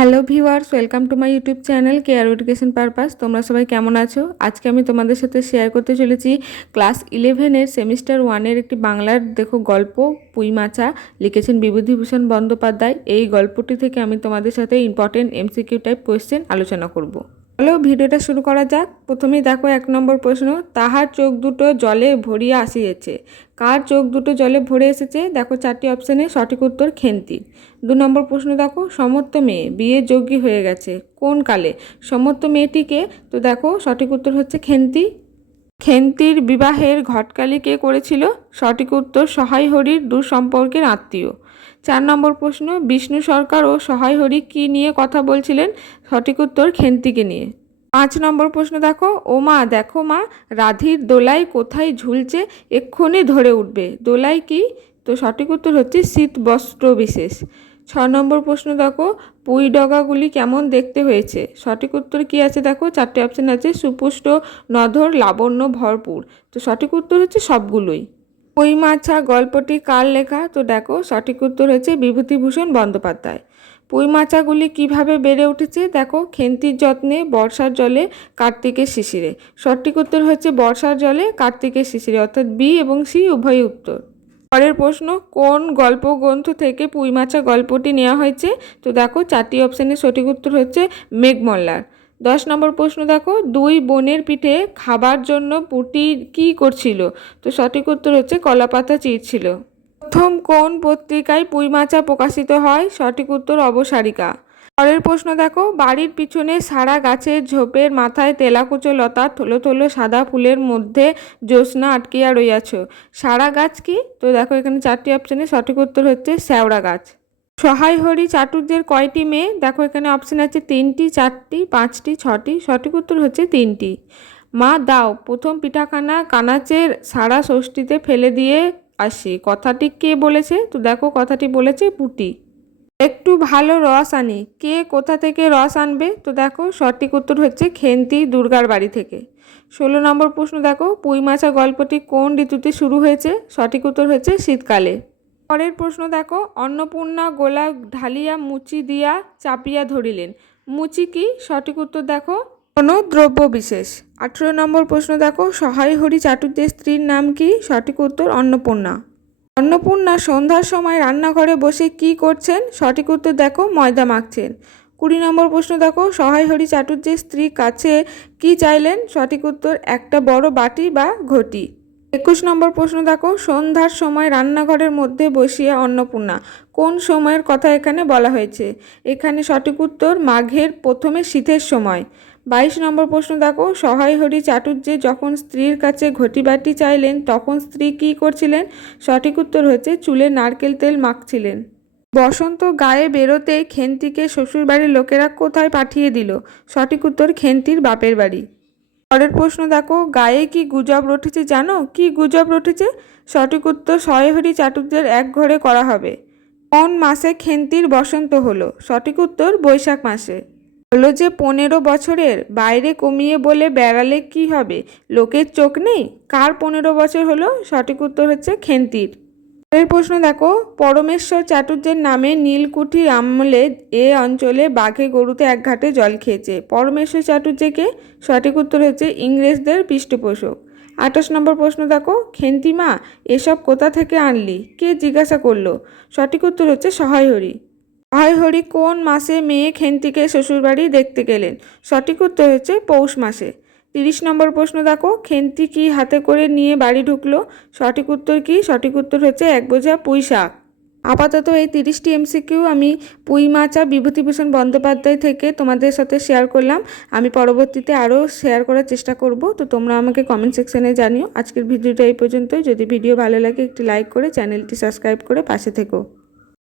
Hello viewers, welcome to my YouTube channel care education purpose. তোমরা সবাই কেমন আছো? আজকে আমি তোমাদের সাথে শেয়ার করতে চলেছি ক্লাস 11-এর সেমিস্টার 1-এর একটি বাংলার গল্প পুঁই মাচা। লিখেছেন বিভূতিভূষণ বন্দ্যোপাধ্যায়। এই গল্পটি থেকে আমি তোমাদের সাথে ইম্পর্টেন্ট এমসিকিউ টাইপ কোয়েশ্চেন আলোচনা করব। চলো ভিডিওটা শুরু করা যাক। প্রথমেই দেখো 1 নম্বর প্রশ্ন, তাহার চোখ দুটো জলে ভরিয়া আসিয়েছে। কার চোখ দুটো জলে ভরে এসেছে? দেখো 4টি অপশানে সঠিক উত্তর খেন্তি। 2 নম্বর প্রশ্ন দেখো, সমর্থ মেয়ে বিয়ে যোগ্যী হয়ে গেছে কোন কালে? সমর্থ মেয়েটিকে, তো দেখো সঠিক উত্তর হচ্ছে খেন্তি। খেন্তির বিবাহের ঘটকালি কে করেছিল? সঠিক উত্তর সহায় হরির দূর সম্পর্কের আত্মীয়। 4 নম্বর প্রশ্ন, বিষ্ণু সরকার ও সহায় হরি কী নিয়ে কথা বলছিলেন? সঠিক উত্তর খেন্তিকে নিয়ে। 5 নম্বর প্রশ্ন দেখো, ও মা দেখো মা, রাধির দোলাই কোথায় ঝুলছে, এক্ষুনি ধরে উঠবে। দোলাই কি? তো সঠিক উত্তর হচ্ছে শীত বস্ত্র বিশেষ। 6 নম্বর প্রশ্ন দেখো, পুঁই ডগাগুলি কেমন দেখতে হয়েছে? সঠিক উত্তর কি আছে? দেখো 4টে অপশান আছে, সুপুষ্ট, নধর, লাবণ্য, ভরপুর। তো সঠিক উত্তর হচ্ছে সবগুলোই। পুঁই মাছা গল্পটি কার লেখা? তো দেখো সঠিক উত্তর হচ্ছে বিভূতিভূষণ বন্দ্যোপাধ্যায়। পুঁই মাচাগুলি কীভাবে বেড়ে উঠেছে? দেখো খেন্তির যত্নে, বর্ষার জলে, কার্তিকের শিশিরে। সঠিক উত্তর হচ্ছে বর্ষার জলে, কার্তিকের শিশিরে, অর্থাৎ বি এবং সি উভয়ই উত্তর। পরের প্রশ্ন, কোন গল্পগ্রন্থ থেকে পুঁই মাছা গল্পটি নেওয়া হয়েছে? তো দেখো 4টি অপশানের সঠিক উত্তর হচ্ছে মেঘমল্লার। 10 নম্বর প্রশ্ন দেখো, দুই বোনের পিঠে খাবার জন্য পুঁটি কী করছিল? তো সঠিক উত্তর হচ্ছে কলাপাতা চিরছিল। প্রথম কোন পত্রিকায় পুঁই মাচা প্রকাশিত হয়? সঠিক উত্তর অবসারিকা। পরের প্রশ্ন দেখো, বাড়ির পিছনে সারা গাছের ঝোপের মাথায় তেলাকুচো লতা, থলো থলো সাদা ফুলের মধ্যে জ্যোৎস্না আটকিয়া রইয়াছ। সারা গাছ কি? তো দেখো এখানে 4টি অপশানে সঠিক উত্তর হচ্ছে শ্যাওড়া গাছ। সহায় হরি চাটুর্যের কয়টি মেয়ে? দেখো এখানে অপশান আছে 3টি, 4টি, 5টি, 6টি। সঠিক উত্তর হচ্ছে 3টি। মা দাও প্রথম পিঠাখানা কানাচের সারা ষষ্ঠীতে ফেলে দিয়ে আসি, কথাটি কে বলেছে? তো দেখো কথাটি বলেছে পুঁটি। একটু ভালো রস আনি, কে কোথা থেকে রস আনবে? তো দেখো সঠিক উত্তর হচ্ছে খেন্তি দুর্গার বাড়ি থেকে। 16 নম্বর প্রশ্ন দেখো, পুঁই মাছা গল্পটি কোন ঋতুতে শুরু হয়েছে? সঠিক উত্তর হচ্ছে শীতকালে। পরের প্রশ্ন দেখো, অন্নপূর্ণা গোলা ঢালিয়া মুচি দিয়া চাপিয়া ধরিলেন। মুচি কি? সঠিক উত্তর দেখো কোনো দ্রব্য বিশেষ। 18 নম্বর প্রশ্ন দেখো, সহায় হরি চাটুর্যের স্ত্রীর নাম কি? সঠিক উত্তর অন্নপূর্ণা। অন্নপূর্ণা সন্ধ্যার সময় রান্নাঘরে বসে কি করছেন? সঠিক উত্তর দেখো ময়দা মাখছেন। 20 নম্বর প্রশ্ন দেখো, সহায় হরি চাটুর্যের স্ত্রী কাছে কি চাইলেন? সঠিক উত্তর একটা বড় বাটি বা ঘটি। 21 নম্বর প্রশ্ন দেখো, সন্ধ্যার সময় রান্নাঘরের মধ্যে বসিয়া অন্নপূর্ণা, কোন সময়ের কথা এখানে বলা হয়েছে? এখানে সঠিক উত্তর মাঘের প্রথমে শীতের সময়। 22 নম্বর প্রশ্ন দেখো, সহায় হরি চাটুর্যে যখন স্ত্রীর কাছে ঘটি বাটি চাইলেন তখন স্ত্রী কী করছিলেন? সঠিক উত্তর হচ্ছে চুলে নারকেল তেল মাখছিলেন। বসন্ত গায়ে বেরোতে খেন্তিকে শ্বশুরবাড়ির লোকেরা কোথায় পাঠিয়ে দিল? সঠিক উত্তর খেন্তির বাপের বাড়ি। পরের প্রশ্ন দেখো, গায়ে কি গুজব রটেছে জানো? কি গুজব রটেছে? সঠিক উত্তর সহায় হরি চাটুর্যের এক ঘরে করা হবে। কোন মাসে খেন্তির বসন্ত হলো? সঠিক উত্তর বৈশাখ মাসে। হলো যে 15 বছরের, বাইরে কমিয়ে বলে বেড়ালে কি হবে? লোকের চোখ নেই? কার 15 বছর হলো? সঠিক উত্তর হচ্ছে খেন্তির। পরের প্রশ্ন দেখো, পরমেশ্বর চাটুর্যের নামে নীলকুঠির আমলে এ অঞ্চলে বাঘে গরুতে এক ঘাটে জল খেয়েছে। পরমেশ্বর চাটুর্যকে, সঠিক উত্তর হচ্ছে ইংরেজদের পৃষ্ঠপোষক। 28 নম্বর প্রশ্ন দেখো, খেন্তিমা এসব কোথা থেকে আনলি? কে জিজ্ঞাসা করলো? সঠিক উত্তর হচ্ছে সহায় হরি। সহায় হরি কোন মাসে মেয়ে খেন্তিকে শ্বশুরবাড়ি দেখতে গেলেন? সঠিক উত্তর হচ্ছে পৌষ মাসে। 30 নম্বর প্রশ্ন দেখো, খেন্তি কি হাতে করে নিয়ে বাড়ি ঢুকলো? সঠিক উত্তর কি? সঠিক উত্তর হচ্ছে এক বোঝা পুঁই শাক। আপাতত এই 30টি এমসিকিউ আমি পুঁই মাচা বিভূতিভূষণ বন্দ্যোপাধ্যায় থেকে তোমাদের সাথে শেয়ার করলাম। আমি পরবর্তীতে আরও শেয়ার করার চেষ্টা করব, তো তোমরা আমাকে কমেন্ট সেকশানে জানিও। আজকের ভিডিওটা এই পর্যন্তই। যদি ভিডিও ভালো লাগে একটি লাইক করে চ্যানেলটি সাবস্ক্রাইব করে পাশে থেকো।